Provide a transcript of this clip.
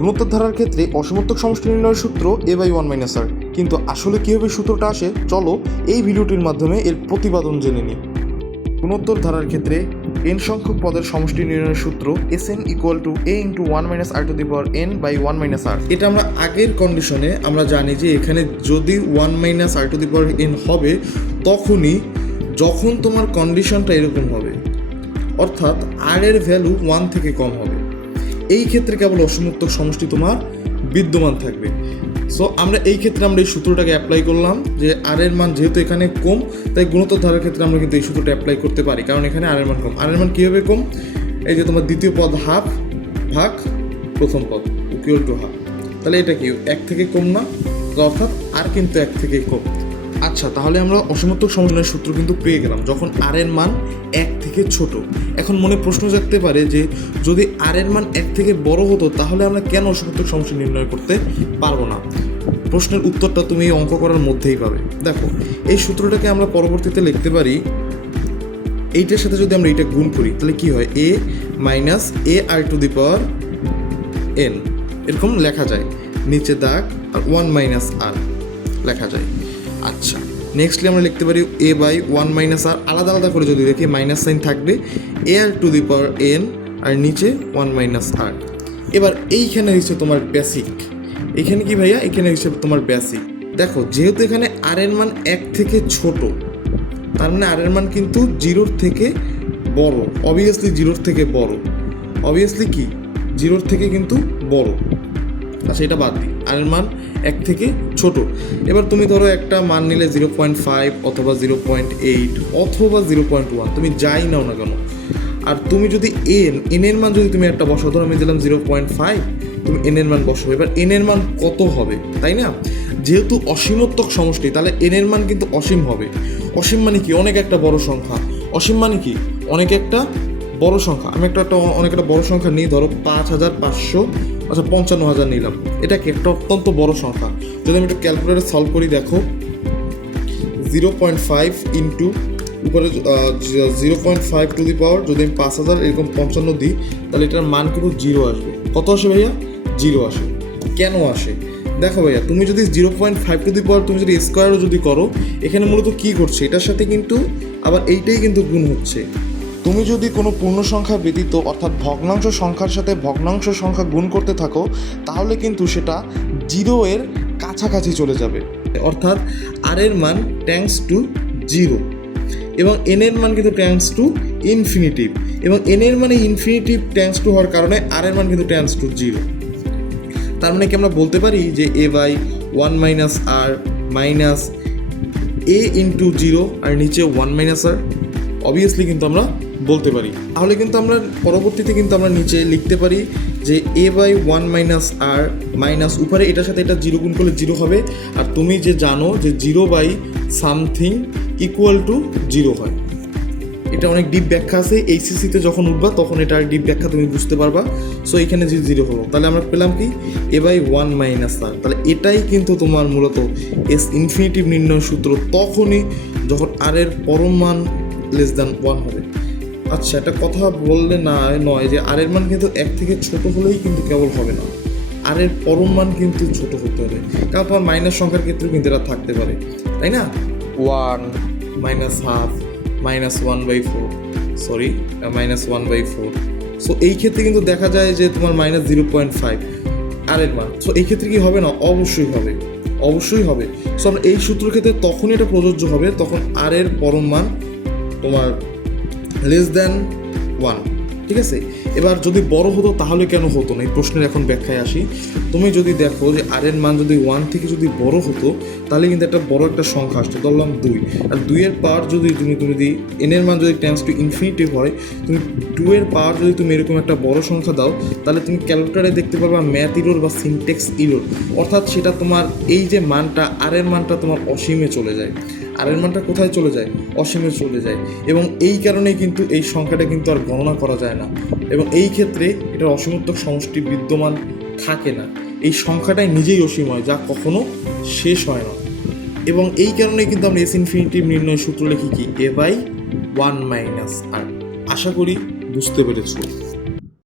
গুণোত্তর ধারার ক্ষেত্রে অসমর্থক সমষ্টি নির্ণয়ের সূত্র a/1 - r, কিন্তু আসলে কীভাবে সূত্রটা আসে চলো এই ভিডিওটির মাধ্যমে এর প্রতিপাদন জেনে নিই। গুণোত্তর ধারার ক্ষেত্রে n সংখ্যক পদের সমষ্টি নির্ণয়ের সূত্র Sn = a × 1 - r⁴n/1 - r। এটা আমরা আগের কন্ডিশনে আমরা জানি যে এখানে যদি 1 - r⁴n হবে তখনই যখন তোমার কন্ডিশনটা এরকম হবে, অর্থাৎ r এর ভ্যালু 1 থেকে কম হবে। এই ক্ষেত্রে কেবল অসমর্থক সমষ্টি তোমার বিদ্যমান থাকবে। সো আমরা এই ক্ষেত্রে আমরা এই সূত্রটাকে অ্যাপ্লাই করলাম যে আর এর মান যেহেতু এখানে কম, তাই গুণোত্তর ধারার ক্ষেত্রে আমরা কিন্তু এই সূত্রটা অ্যাপ্লাই করতে পারি, কারণ এখানে আর এর মান কম। আর এর মান কীভাবে কম? এই যে তোমার দ্বিতীয় পদ হাফ ভাগ প্রথম পদ ইকুয়াল টু হাফ, তাহলে এটা কি 1 থেকে কম না? অর্থাৎ আর কিন্তু 1 থেকে কম। আচ্ছা, তাহলে আমরা অসমর্থক সমষ্টির সূত্র কিন্তু পেয়ে গেলাম যখন আর এর মান 1 থেকে ছোট। এখন মনে প্রশ্ন জাগতে পারে যে যদি আর এর মান 1 থেকে বড় হতো তাহলে আমরা কেন অসমর্থক সমষ্টি নির্ণয় করতে পারবো না? প্রশ্নের উত্তরটা তুমি এই অঙ্ক করার মধ্যেই পাবে। দেখো, এই সূত্রটাকে আমরা পরবর্তীতে লিখতে পারি এইটার সাথে যদি আমরা এইটা গুণ করি তাহলে কি হয়, a - ar⁴n এরকম লেখা যায়, নিচে দাগ আর 1 - r লেখা যায়। আচ্ছা, নেক্সটলি আমরা লিখতে পারি a/1 - r, আলাদা আলাদা করে যদি দেখি মাইনাস সাইন থাকবে ar⁴n আর নিচে 1 - r। এবার এইখানে হচ্ছে তোমার বেসিক, এখানে কি ভাইয়া, এখানে হচ্ছে তোমার বেসিক। দেখো, যেহেতু এখানে আর এর মান 1 থেকে ছোট, তার মানে আর এর মান কিন্তু 0 থেকে বড়, অবভিয়াসলি 0 থেকে বড়, অবভিয়াসলি কি 0 থেকে কিন্তু বড়। আচ্ছা, এটা বাদ দিই, আর এর মান 1 থেকে ছোট। এবার তুমি ধরো একটা মান নিলে 0.5 অথবা 0.8 অথবা 0.1, তুমি যাই নাও না কেন। আর তুমি যদি এন এর মান যদি তুমি একটা বসাও, ধরো আমি দিলাম 0.5, তুমি এন এর মান বসাও। এবার এন এর মান কত হবে, তাই না? যেহেতু অসীমত্বক সমষ্টি, তাহলে এন এর মান কিন্তু অসীম হবে। অসীম মানে কি? অনেক একটা বড় সংখ্যা। অসীম মানে কি? অনেক একটা বড় সংখ্যা। আমি একটা অনেক একটা বড় সংখ্যা নিই, ধরো 5500, আচ্ছা 55,000 নিলাম। এটা কি একটা অত্যন্ত বড় সংখ্যা। যদি আমি একটা ক্যালকুলেটর সলভ করি, দেখো 0.5 ইন্টু উপরে 0.5 টু দি পাওয়ার যদি আমি 5000 এরকম 55 দিই, তাহলে এটার মান কিন্তু 0 আসবে। কত আসে ভাইয়া? 0 আসে। কেন আসে? দেখো ভাইয়া, তুমি যদি 0.5 টু দি পাওয়ার তুমি যদি স্কোয়ারও যদি করো, এখানে মূলত কী করছে, এটার সাথে কিন্তু আবার এইটাই কিন্তু গুণ হচ্ছে। তুমি যদি কোনো পূর্ণ সংখ্যা ব্যতীত অর্থাৎ ভগ্নাংশ সংখ্যার সাথে ভগ্নাংশ সংখ্যা গুণ করতে থাকো, তাহলে কিন্তু সেটা 0 এর কাছাকাছি চলে যাবে। অর্থাৎ আর এর মান ট্যান্ডস টু 0 এবং এন এর মান কিন্তু ট্যান্ডস টু ইনফিনিটিভ, এবং এন এর মানে ইনফিনিটিভ ট্যান্ডস টু হওয়ার কারণে আর এর মান কিন্তু ট্যান্ডস টু 0। তার মানে কি আমরা বলতে পারি যে a/1 - r মাইনাস a × 0 আর নিচে 1 - r? অবভিয়াসলি কিন্তু আমরা বলতে পারি। তাহলে কিন্তু আমরা পরবর্তীতে কিন্তু আমরা নিচে লিখতে পারি যে a/1 - r মাইনাস উপরে এটার সাথে এটা 0 গুণ করলে 0 হবে। আর তুমি যে জানো যে 0/something = 0 হয়। এটা অনেক ডিপ ব্যাখ্যা আছে, এইচএসসিতে যখন উঠবা তখন এটার ডিপ ব্যাখ্যা তুমি বুঝতে পারবা। সো এখানে যে 0 হলো, তাহলে আমরা পেলাম কি a/1 - r। তাহলে এটাই কিন্তু তোমার মূলত এস ইনফিনিটিভ নির্ণয় সূত্র তখনই যখন আর এর পরম মান <1 হবে। আচ্ছা, একটা কথা বললে না নয় যে আর এর মান কিন্তু 1 থেকে ছোট হলেই কিন্তু কেবল হবে না, আর এর পরম মান কিন্তু ছোট হতে হবে। কারণ তোমার মাইনাস সংখ্যার ক্ষেত্রেও কিন্তু এটা থাকতে পারে, তাই না? 1 -1/2 -1/4 -1/4। সো এই ক্ষেত্রে কিন্তু দেখা যায় যে তোমার -0.5 আর এর মান। সো এই ক্ষেত্রে কি হবে না? অবশ্যই হবে, অবশ্যই হবে। সো আমরা এই সূত্রের ক্ষেত্রে তখনই এটা প্রযোজ্য হবে তখন আর এর পরম মান তোমার <1। ঠিক আছে? এবার যদি বড় হতো তাহলে কেন হতো না, এই প্রশ্নের এখন ব্যাখ্যায় আসি। তুমি যদি দেখো যে আর এর মান যদি 1 থেকে যদি বড় হতো তাহলে কিন্তু একটা বড় একটা সংখ্যা আসতো, ধরলাম 2, আর 2 এর পাওয়ার যদি তুমি যদি এন এর মান যদি টেন্ডস টু ইনফিনিটিভ হয়, তুমি 2 এর পাওয়ার যদি তুমি এরকম একটা বড় সংখ্যা দাও, তাহলে তুমি ক্যালকুলেটারে দেখতে পারবা ম্যাথ ইরোর বা সিনট্যাক্স ইরোর, অর্থাৎ সেটা তোমার এই যে মানটা আর এর মানটা তোমার অসীমে চলে যায়। আর এর মানটা কোথায় চলে যায়? অসীমে চলে যায়। এবং এই কারণেই কিন্তু এই সংখ্যাটা কিন্তু আর গণনা করা যায় না, এবং এই ক্ষেত্রে এটার অসীমত্বক সমষ্টি বিদ্যমান থাকে না। এই সংখ্যাটাই নিজেই অসীম হয়, যা কখনো শেষ হয় না। এবং এই কারণেই কিন্তু আমরা এস ইনফিনিটিভ নির্ণয় সূত্র লিখি কি a/1 - r। আশা করি বুঝতে পেরেছো।